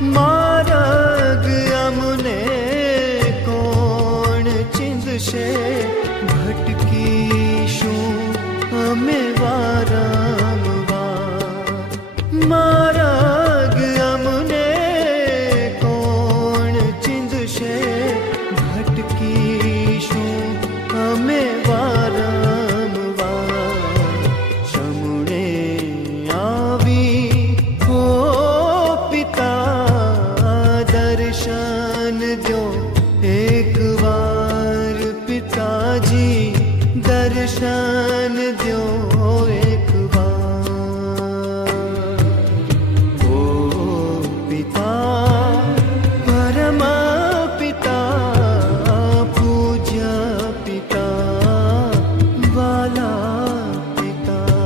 માર્ગ અમને કોણ ચીંધશે, ભટકીશું અમે વારંવાર. માર્ગ અમને કોણ ચીંધશે, ભટકીશું અમે વારંવાર. શમણે આવી હો પિતા, દર્શન દો એક વાર. પિતાજી દર્શન દો એક વાર. ઓ પિતા, પરમ પિતા, પૂજ્ય પિતા, વાલા પિતા.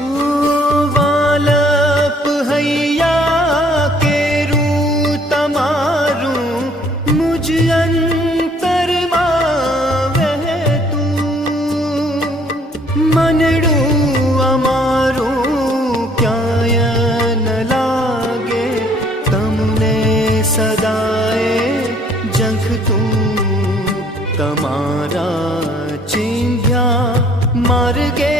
ઓ વાલપ હૈયા કેરું તમારું, મુજ અંતરમાં વહેતું. મનડું અમારું ક્યાંય ન લાગે, તમને સદાએ ઝંખતું. તમારા ચીંધ્યા માર્ગે